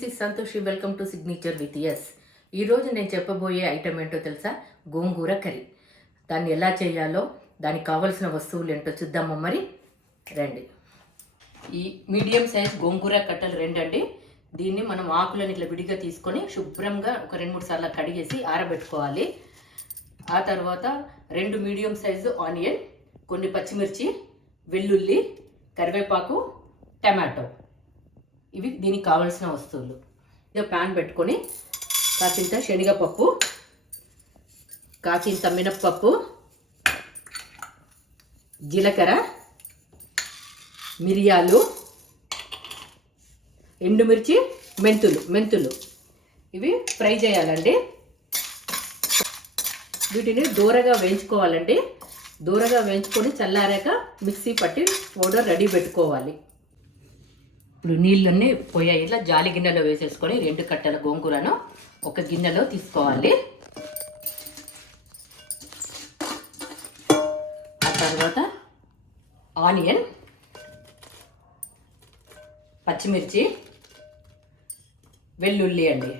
This is Santoshi. Welcome to signature with S. ఈరోజు నేను చెప్పబోయే ఐటమ్ ఏంటో తెలుసా? గోంగూర కర్రీ. దాన్ని ఎలా చేయాలో, దానికి కావలసిన వస్తువులు ఏంటో చూద్దామా మరి. రండి. ఈ మీడియం సైజ్ గోంగూర కట్టలు రెండండి. దీన్ని మనం ఆకులను ఇట్లా విడిగా తీసుకొని శుభ్రంగా ఒక 2-3 సార్లు కడిగేసి ఆరబెట్టుకోవాలి. ఆ తర్వాత 2 మీడియం సైజు ఆనియన్, కొన్ని పచ్చిమిర్చి, వెల్లుల్లి, కరివేపాకు, టమాటో, ఇవి దీనికి కావాల్సిన వస్తువులు. ఇక ప్యాన్ పెట్టుకొని కాసింత శనగపప్పు, కాసింత మినప్పప్పు, జీలకర్ర, మిరియాలు, ఎండుమిర్చి, మెంతులు ఇవి ఫ్రై చేయాలండి. వీటిని దూరగా వేయించుకోవాలండి. దూరగా వేయించుకొని చల్లారాక మిక్సీ పట్టి పౌడర్ రెడీ పెట్టుకోవాలి. ఇప్పుడు నీళ్ళన్నీ పోయాయి. ఇట్లా జాలి గిన్నెలో వేసేసుకొని 2 కట్టల గోంగూరను ఒక గిన్నెలో తీసుకోవాలి. ఆ తర్వాత ఆనియన్, పచ్చిమిర్చి, వెల్లుల్లి అండి.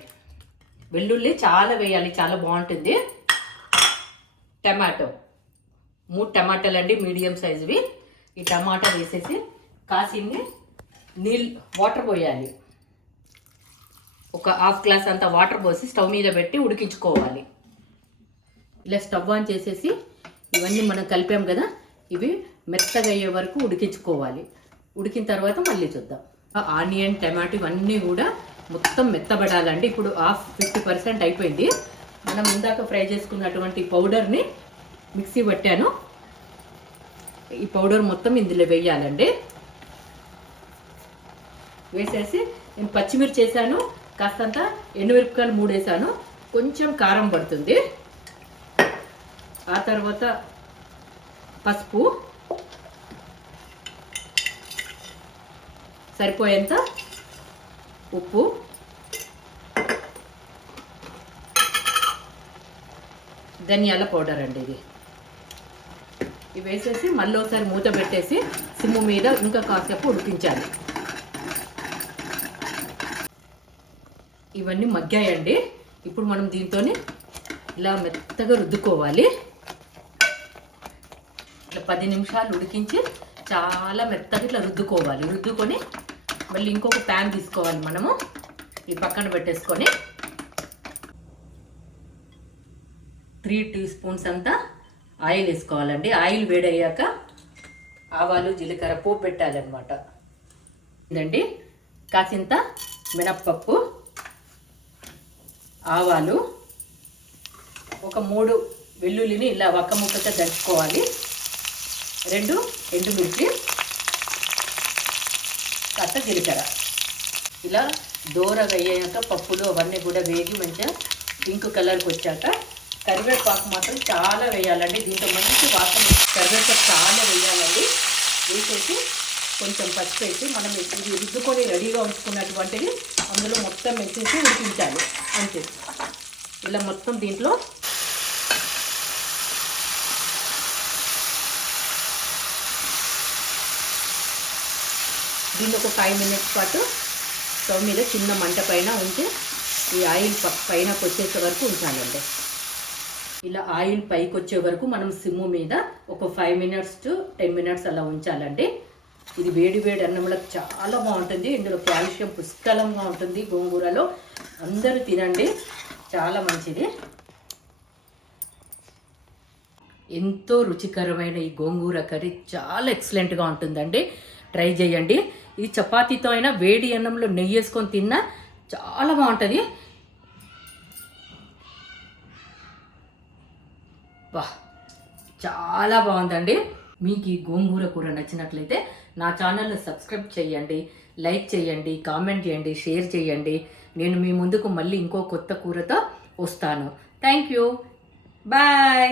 వెల్లుల్లి చాలా వేయాలి, చాలా బాగుంటుంది. టమాటో 3 టమాటాలు అండి, మీడియం సైజువి. ఈ టమాటా వేసేసి కాసింది వాటర్ పోయాలి. ఒక 1/2 గ్లాస్ అంత వాటర్ పోసి స్టవ్ మీద పెట్టి ఉడికించుకోవాలి. ఇలా స్టవ్ ఆన్ చేసేసి ఇవన్నీ మనం కలిపాం కదా, ఇవి మెత్తగా అయ్యే వరకు ఉడికించుకోవాలి. ఉడికిన తర్వాత మళ్ళీ చూద్దాం. ఆనియన్, టమాటో ఇవన్నీ కూడా మొత్తం మెత్తబడాలండి. ఇప్పుడు 50% అయిపోయింది. మనం ఇందాక ఫ్రై చేసుకున్నటువంటి పౌడర్ని మిక్సీ పట్టాను. ఈ పౌడర్ మొత్తం ఇందులో వేయాలండి. వేసేసి నేను పచ్చిమిర్చి వేసాను, కాస్తంత ఎండుమిరపకాయలు 3 వేసాను. కొంచెం కారం పడుతుంది. ఆ తర్వాత పసుపు, సరిపోయేంత ఉప్పు, ధనియాల పౌడర్ అండి. ఇవి వేసేసి మళ్ళీ ఒకసారి మూత పెట్టేసి సిమ్ము మీద ఇంకా కాసేపు ఉడికించాలి. ఇవన్నీ మగ్గాయండి. ఇప్పుడు మనం దీంతో ఇలా మెత్తగా రుద్దుకోవాలి. ఇట్లా 10 నిమిషాలు ఉడికించి చాలా మెత్తగా ఇట్లా రుద్దుకోవాలి. రుద్దుకొని మళ్ళీ ఇంకొక ప్యాన్ తీసుకోవాలి. మనము ఈ పక్కన పెట్టేసుకొని 3 టీ స్పూన్స్ అంతా ఆయిల్ వేసుకోవాలండి. ఆయిల్ వేడయ్యాక ఆవాలు, జీలకర్ర పోపు పెట్టాలన్నమాట. ఇదండి కాసింత మినప్పప్పు, ఆవాలు, ఒక 3 వెల్లుల్లిని ఇలా ఒక్క ముక్కతో దంచుకోవాలి. 2 ఎండుమిర్చి, కాస్త జీలకర్ర. ఇలా దూరగా అయ్యాక పప్పులు అవన్నీ కూడా వేగి మంచిగా పింక్ కలర్కి వచ్చాక కరివేపాకు మాత్రం చాలా వేయాలండి. దీంతో మంచి వాసన. కరివేపాకు చాలా వేయాలండి. వేసేసి కొంచెం పసుపు వేసి మనం ఇది రుద్దుకొని రెడీగా ఉంచుకున్నటువంటిది అందులో మొత్తం వేసేసి ఉడికించాలి. అంతే. ఇలా మొత్తం దీంట్లో దీన్ని ఒక 5 మినిట్స్ పాటు స్టవ్ మీద చిన్న మంట పైన ఉంచి ఈ ఆయిల్ పైన వచ్చేసే వరకు ఉంచాలండి. ఇలా ఆయిల్ పైకి వచ్చే వరకు మనం సిమ్ము మీద ఒక 5 మినిట్స్ టు 10 మినిట్స్ అలా ఉంచాలండి. ఇది వేడి వేడి అన్నంలో చాలా బాగుంటుంది. ఇందులో కాల్షియం పుష్కలంగా ఉంటుంది. గోంగూరలో అందరూ తినండి, చాలా మంచిది. ఎంతో రుచికరమైన ఈ గోంగూర కర్రీ చాలా ఎక్సలెంట్గా ఉంటుందండి. ట్రై చేయండి. ఇది చపాతీతో అయినా వేడి అన్నంలో నెయ్యి వేసుకొని తిన్నా చాలా బాగుంటుంది. వా, చాలా బాగుందండి. మీకు ఈ గోంగూర కూర నచ్చినట్లయితే నా ఛానల్ని సబ్స్క్రైబ్ చేయండి, లైక్ చేయండి, కామెంట్ చేయండి, షేర్ చేయండి. నేను మీ ముందుకు మళ్ళీ ఇంకో కొత్త కూరతో వస్తాను. Thank you. బాయ్.